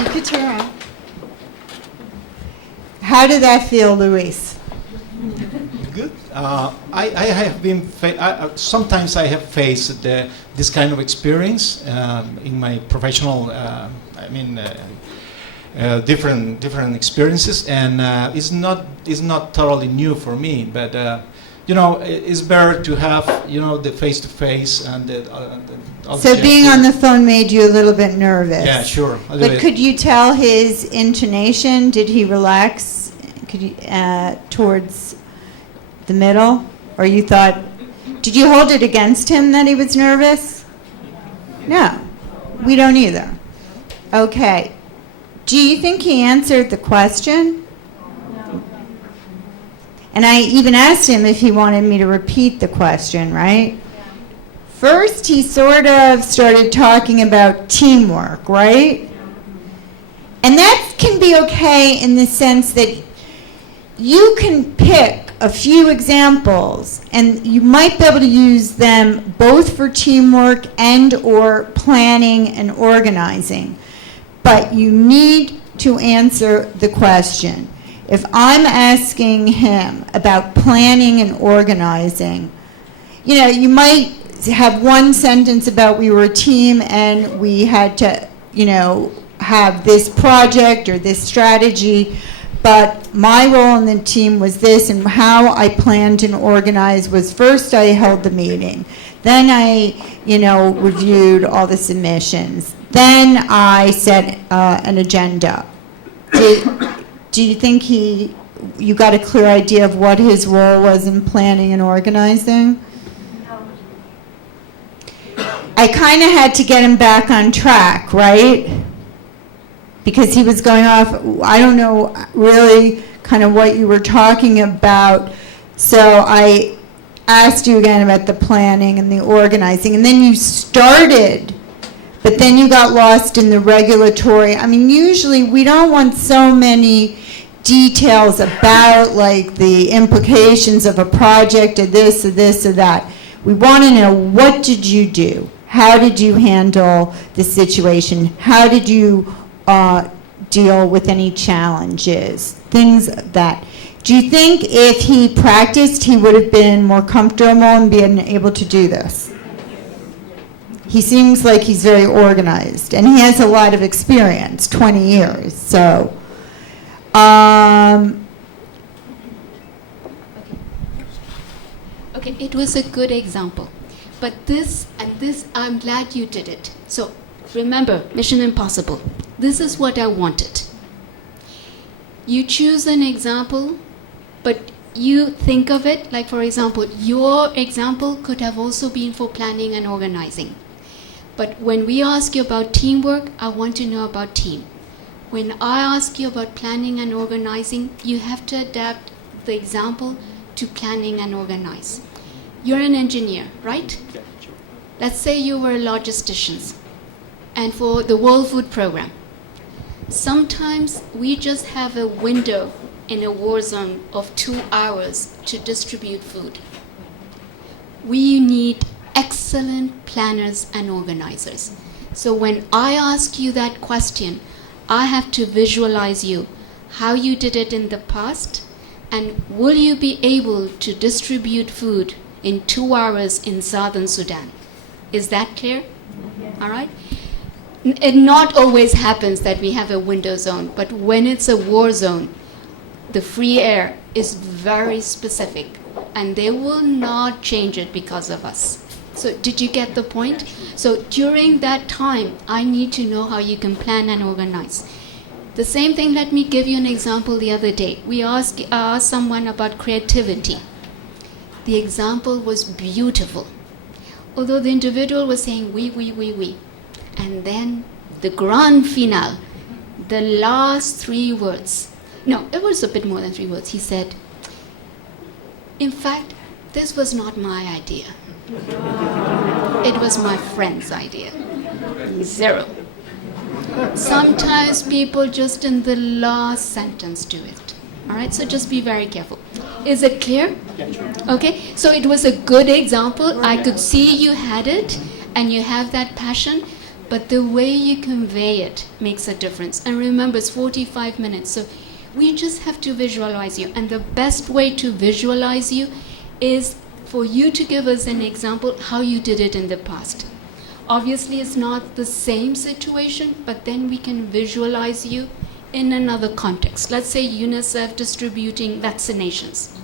You could turn. How did that feel, Luis? Good. I have been. Sometimes I have faced this kind of experience in my professional. Different experiences, and it's not totally new for me. But it's better to have the face to face and the. So being on the phone made you a little bit nervous. Yeah, sure. But could you tell his intonation? Did he relax? Could you towards the middle, or you thought? Did you hold it against him that he was nervous? No, we don't either. Okay. Do you think he answered the question? No. And I even asked him if he wanted me to repeat the question, right? Yeah. First, he sort of started talking about teamwork, right? Yeah. And that can be okay in the sense that you can pick a few examples and you might be able to use them both for teamwork and or planning and organizing. But you need to answer the question. If I'm asking him about planning and organizing, you might have one sentence about we were a team and we had to, have this project or this strategy, but my role in the team was this, and how I planned and organized was first I held the meeting. Then I, reviewed all the submissions. Then I set an agenda. Do you think you got a clear idea of what his role was in planning and organizing? No. I kind of had to get him back on track, right? Because he was going off, I don't know really kind of what you were talking about. So I asked you again about the planning and the organizing, and then you started, but then you got lost in the regulatory. Usually we don't want so many details about like the implications of a project or this or this or that. We want to know, what did you do? How did you handle the situation? How did you deal with any challenges? Things that. Do you think if he practiced, he would have been more comfortable and been able to do this? He seems like he's very organized, and he has a lot of experience, 20 years. So, Okay, it was a good example. But this, I'm glad you did it. So, remember, Mission Impossible. This is what I wanted. You choose an example, but you think of it, like for example, your example could have also been for planning and organizing. But when we ask you about teamwork, I want to know about team. When I ask you about planning and organizing, you have to adapt the example to planning and organize. You're an engineer, right? Yeah, sure. Let's say you were a logistician, and for the World Food Program. Sometimes we just have a window in a war zone of 2 hours to distribute food. We need excellent planners and organizers. So when I ask you that question, I have to visualize you, how you did it in the past, and will you be able to distribute food in 2 hours in Southern Sudan? Is that clear? All right? It not always happens that we have a window zone, but when it's a war zone, the free air is very specific, and they will not change it because of us. So did you get the point? So during that time, I need to know how you can plan and organize. The same thing, let me give you an example the other day. We asked someone about creativity. The example was beautiful. Although the individual was saying, we. And then the grand finale, the last 3 words. No, it was a bit more than 3 words. He said, in fact, this was not my idea. It was my friend's idea. 0. Sometimes people just in the last sentence do it. All right, so just be very careful. Is it clear? Yeah, sure. Okay, so it was a good example. I could see you had it and you have that passion, but the way you convey it makes a difference. And remember, it's 45 minutes, so we just have to visualize you. And the best way to visualize you is for you to give us an example how you did it in the past. Obviously, it's not the same situation, but then we can visualize you in another context. Let's say Unicef distributing vaccinations,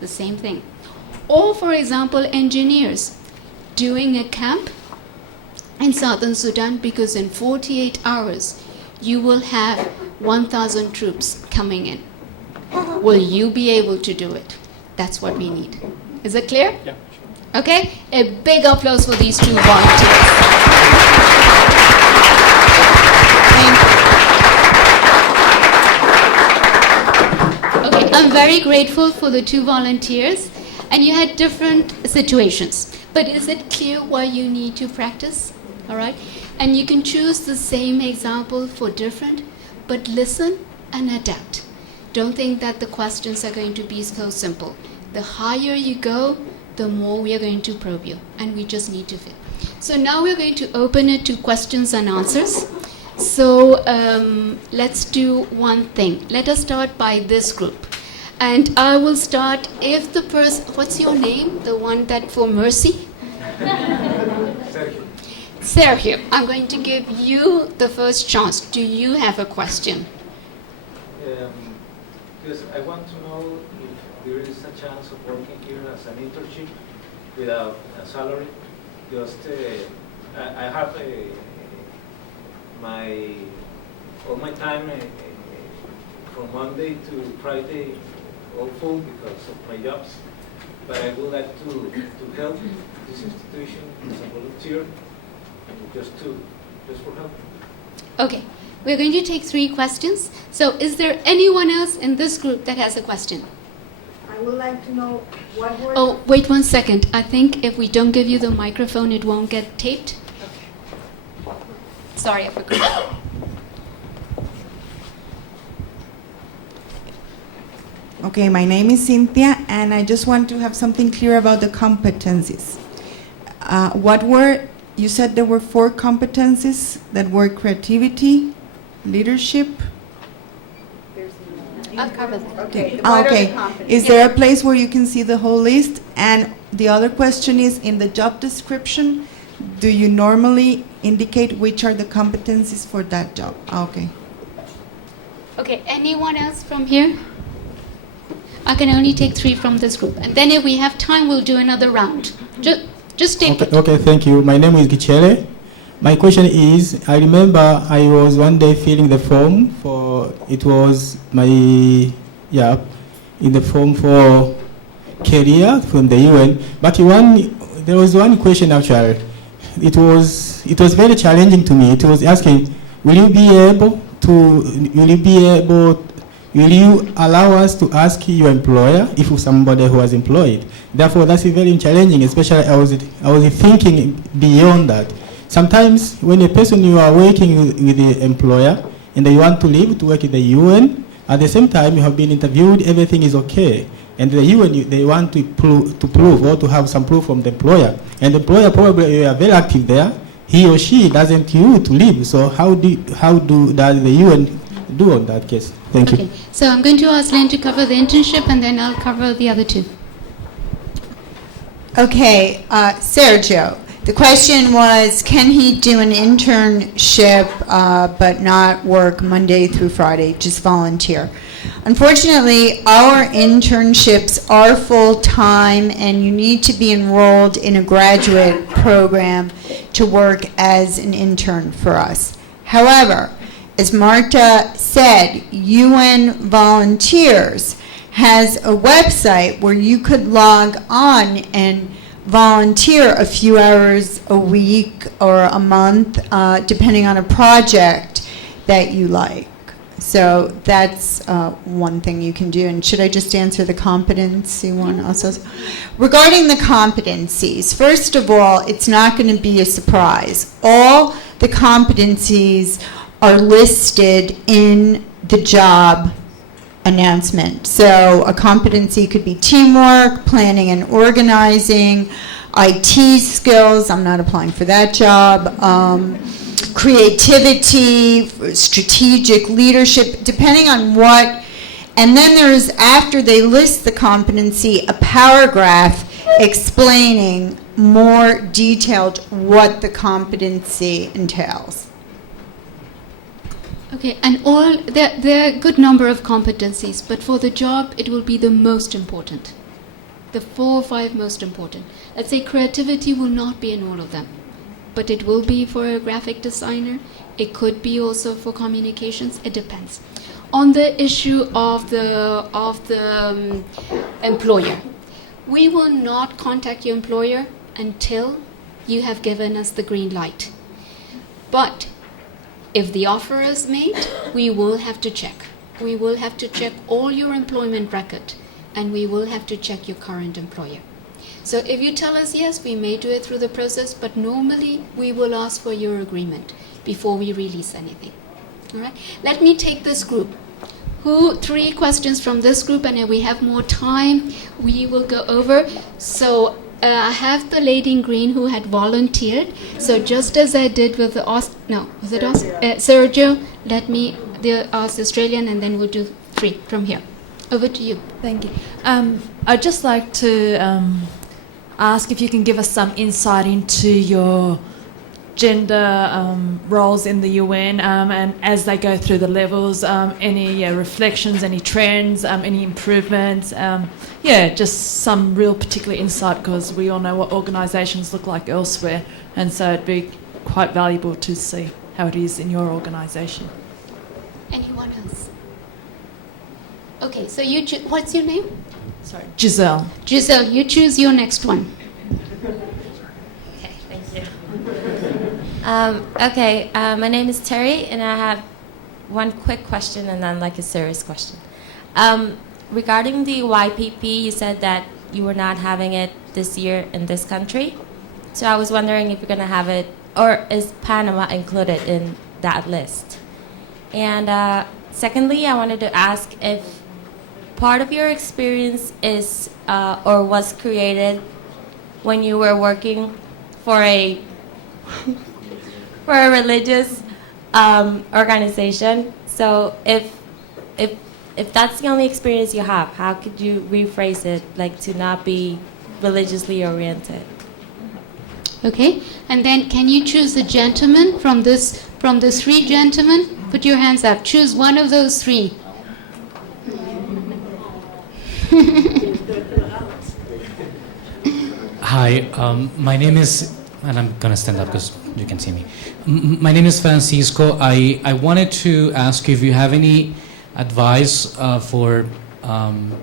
the same thing. Or, for example, engineers doing a camp in Southern Sudan, because in 48 hours you will have 1,000 troops coming in. Will you be able to do it? That's what we need. Is it clear? Yeah. Okay? A big applause for these two volunteers. Okay, I'm very grateful for the two volunteers, and you had different situations. But is it clear why you need to practice? All right? And you can choose the same example for different, but listen and adapt. Don't think that the questions are going to be so simple. The higher you go, the more we are going to probe you, and we just need to fit. So now we're going to open it to questions and answers. So let's do one thing. Let us start by this group. And I will start if the person, what's your name? The one that for Mercy? Sergio, I'm going to give you the first chance. Do you have a question? Because I want to know if there is a chance of working here as an internship without a salary. Just I have all my time from Monday to Friday all full because of my jobs. But I would like to help this institution as a volunteer, just for help. Okay, we're going to take 3 questions. So is there anyone else in this group that has a question? I would like to know what were... Oh, wait 1 second. I think if we don't give you the microphone, it won't get taped. Sorry, I forgot. Okay, my name is Cynthia, and I just want to have something clear about the competencies. You said there were 4 competencies that were creativity, leadership. I'll cover that. Okay. Is there a place where you can see the whole list? And the other question is, in the job description, do you normally indicate which are the competencies for that job? Okay. Okay, anyone else from here? I can only take 3 from this group. And then if we have time, we'll do another round. Just take it. Okay, thank you. My name is Gichele. My question is, I remember I was one day filling the form for, it was my, in the form for career from the UN. But there was one question actually. It was very challenging to me. It was asking, will you allow us to ask your employer if somebody who was employed? Therefore, that's very challenging, especially I was thinking beyond that. Sometimes when a person you are working with the employer and you want to leave to work in the UN, at the same time you have been interviewed, everything is okay. And the UN, they want to prove or to have some proof from the employer. And the employer probably you are very active there. He or she doesn't you to leave. So how does the UN do on that case? Thank you. So I'm going to ask Lynne to cover the internship, and then I'll cover the other 2. Okay, Sergio, the question was, can he do an internship but not work Monday through Friday, just volunteer? Unfortunately, our internships are full-time, and you need to be enrolled in a graduate program to work as an intern for us. However, as Marta said, UN Volunteers has a website where you could log on and volunteer a few hours a week or a month, depending on a project that you like. So that's one thing you can do. And should I just answer the competency one also? Regarding the competencies, first of all, it's not going to be a surprise. All the competencies are listed in the job announcement. So a competency could be teamwork, planning and organizing, IT skills. I'm not applying for that job. creativity, strategic leadership, depending on what. And then there's, after they list the competency, a paragraph explaining more detailed what the competency entails. Okay, and there are a good number of competencies, but for the job, it will be the most important. The 4 or 5 most important. Let's say creativity will not be in all of them, but it will be for a graphic designer. It could be also for communications. It depends. On the issue of the employer, we will not contact your employer until you have given us the green light. But if the offer is made, we will have to check. We will have to check all your employment record, and we will have to check your current employer. So if you tell us yes, we may do it through the process, but normally we will ask for your agreement before we release anything. All right? Let me take this group. 3 questions from this group, and if we have more time, we will go over. So I have the lady in green who had volunteered. So just as I did with the Sergio, let me ask the Australian, and then we'll do 3 from here. Over to you. Thank you. I'd just like to ask if you can give us some insight into your gender roles in the UN, and as they go through the levels, any reflections, any trends, any improvements, just some real particular insight, because we all know what organisations look like elsewhere, and so it'd be quite valuable to see how it is in your organisation. Anyone else? Okay, so what's your name? Sorry, Giselle. Giselle, you choose your next one. Okay, thank you. My name is Terry, and I have one quick question and then like a serious question. Regarding the YPP, you said that you were not having it this year in this country. So I was wondering if you're going to have it, or is Panama included in that list? And secondly, I wanted to ask if part of your experience is or was created when you were working for a religious organization. So if that's the only experience you have, how could you rephrase it, like to not be religiously oriented? Okay, and then can you choose a gentleman from the 3 gentlemen? Put your hands up. Choose one of those 3. Hi, my name is, and I'm going to stand up because you can see me. My name is Francisco. I wanted to ask you if you have any advice for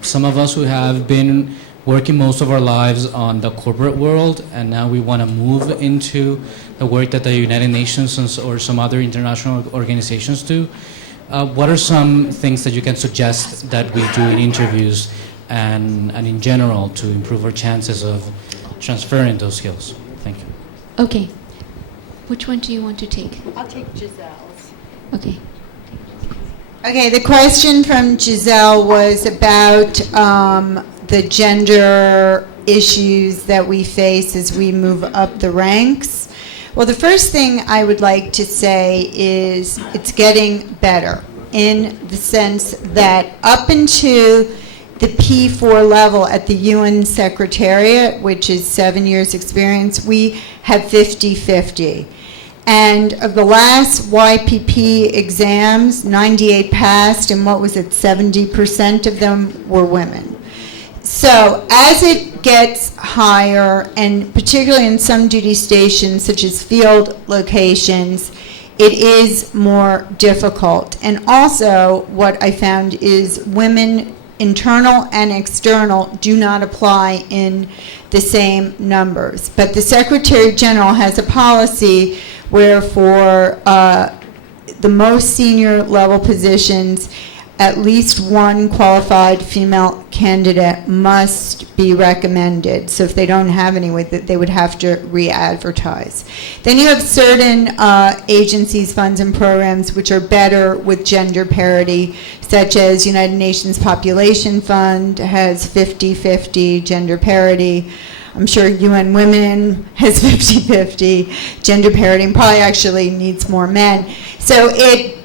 some of us who have been working most of our lives on the corporate world, and now we want to move into the work that the United Nations or some other international organizations do. What are some things that you can suggest that we do in interviews and in general to improve our chances of transferring those skills? Thank you. Okay. Which one do you want to take? I'll take Giselle's. Okay. Okay, the question from Giselle was about the gender issues that we face as we move up the ranks. Well, the first thing I would like to say is it's getting better in the sense that up into the P4 level at the UN Secretariat, which is 7 years experience, we have 50-50. And of the last YPP exams, 98 passed, and 70% of them were women. So as it gets higher, and particularly in some duty stations, such as field locations, it is more difficult. And also, what I found is women, internal and external, do not apply in the same numbers. But the Secretary General has a policy where for the most senior level positions, at least one qualified female candidate must be recommended. So if they don't have any, they would have to re-advertise. Then you have certain agencies, funds, and programs which are better with gender parity, such as United Nations Population Fund has 50-50 gender parity. I'm sure UN Women has 50-50 gender parity, and probably actually needs more men. So it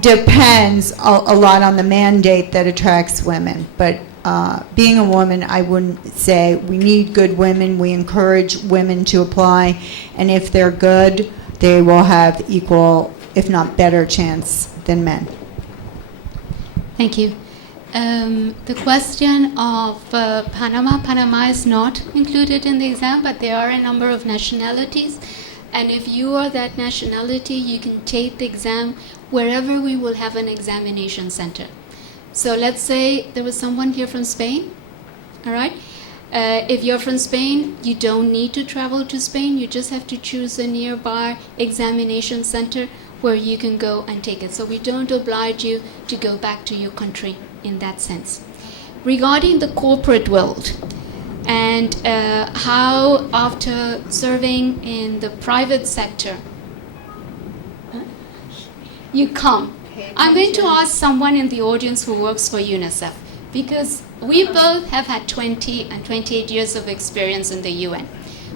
depends a lot on the mandate that attracts women. But being a woman, I wouldn't say we need good women. We encourage women to apply, and if they're good, they will have equal, if not better, chance than men. Thank you. The question of Panama is not included in the exam, but there are a number of nationalities. And if you are that nationality, you can take the exam wherever we will have an examination center. So let's say there was someone here from Spain, all right? If you're from Spain, you don't need to travel to Spain. You just have to choose a nearby examination center where you can go and take it. So we don't oblige you to go back to your country in that sense. Regarding the corporate world and how after serving in the private sector, you come. I'm going to ask someone in the audience who works for Unicef, because we both have had 20 and 28 years of experience in the UN.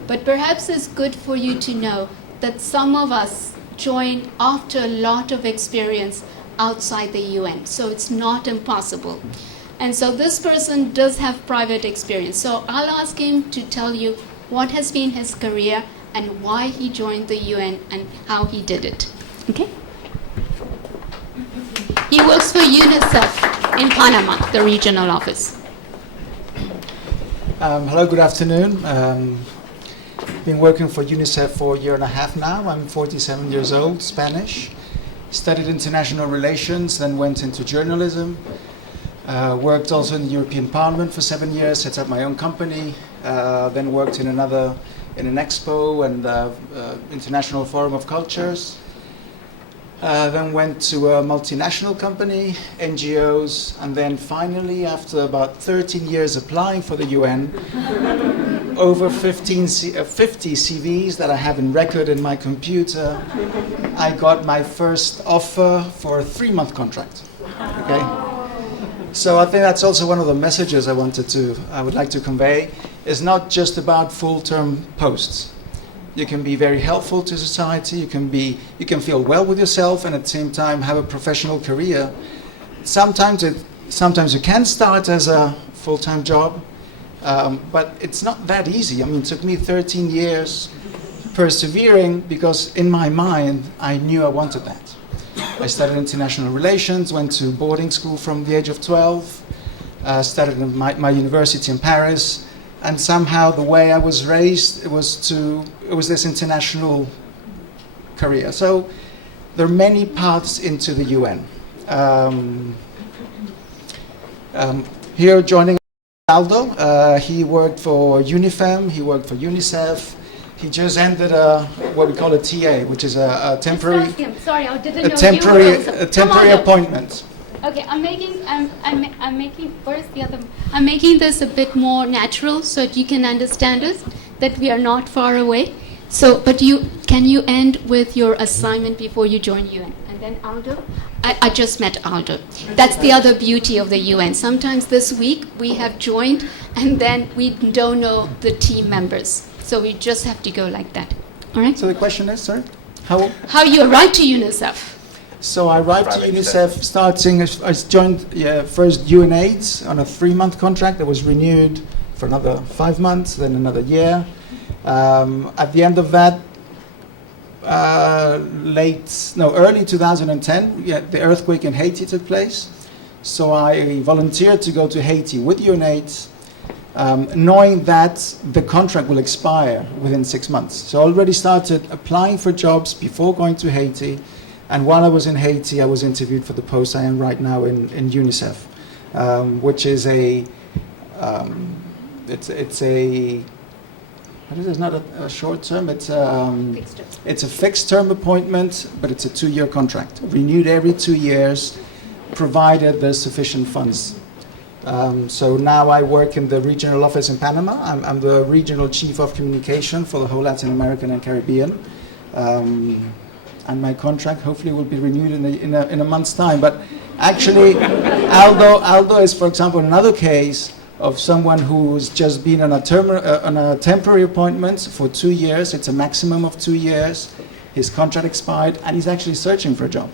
But perhaps it's good for you to know that some of us join after a lot of experience outside the UN. So it's not impossible. And so this person does have private experience. So I'll ask him to tell you what has been his career and why he joined the UN and how he did it. Okay? He works for Unicef in Panama, the regional office. Hello, good afternoon. Been working for Unicef for a year and a half now. I'm 47 years old, Spanish. Studied international relations, then went into journalism. Worked also in the European Parliament for 7 years, set up my own company. Then worked in an expo and International Forum of Cultures. Then went to a multinational company, NGOs, and then finally, after about 13 years applying for the UN, over 50 CVs that I have in record in my computer, I got my first offer for a 3-month contract. Okay, so I think that's also one of the messages I would like to convey. It's not just about full-term posts. You can be very helpful to society. You can feel well with yourself and at the same time have a professional career. Sometimes you can start as a full-time job, but it's not that easy. I mean, it took me 13 years persevering because in my mind I knew I wanted that. I studied international relations, went to boarding school from the age of 12, studied in my university in Paris. And somehow the way I was raised, it was this international career. So there are many paths into the UN. Here joining Aldo, he worked for UNIFEM, he worked for UNICEF. He just ended what we call a TA, which is a temporary, Sorry, I didn't know a temporary appointment. Okay, I'm making this a bit more natural so that you can understand us, that we are not far away. So, but can you end with your assignment before you join UN? And then Aldo? I just met Aldo. That's the other beauty of the UN. Sometimes this week we have joined and then we don't know the team members. So we just have to go like that. All right? So the question is, sir? How you arrived to UNICEF? So I arrived to UNICEF starting, I joined first UNAIDS on a 3-month contract that was renewed for another 5 months, then another year. At the end of that, early 2010, the earthquake in Haiti took place. So I volunteered to go to Haiti with UNAIDS, knowing that the contract will expire within 6 months. So I already started applying for jobs before going to Haiti. And while I was in Haiti, I was interviewed for the post I am right now in Unicef, which is it's not a short term, it's a fixed term appointment, but it's a 2-year contract, renewed every 2 years, provided there's sufficient funds. So now I work in the regional office in Panama. I'm the regional chief of communication for the whole Latin American and Caribbean. And my contract hopefully will be renewed in a month's time. But actually, Aldo is, for example, in another case, of someone who's just been on a temporary appointment for 2 years. It's a maximum of 2 years. His contract expired, and he's actually searching for a job.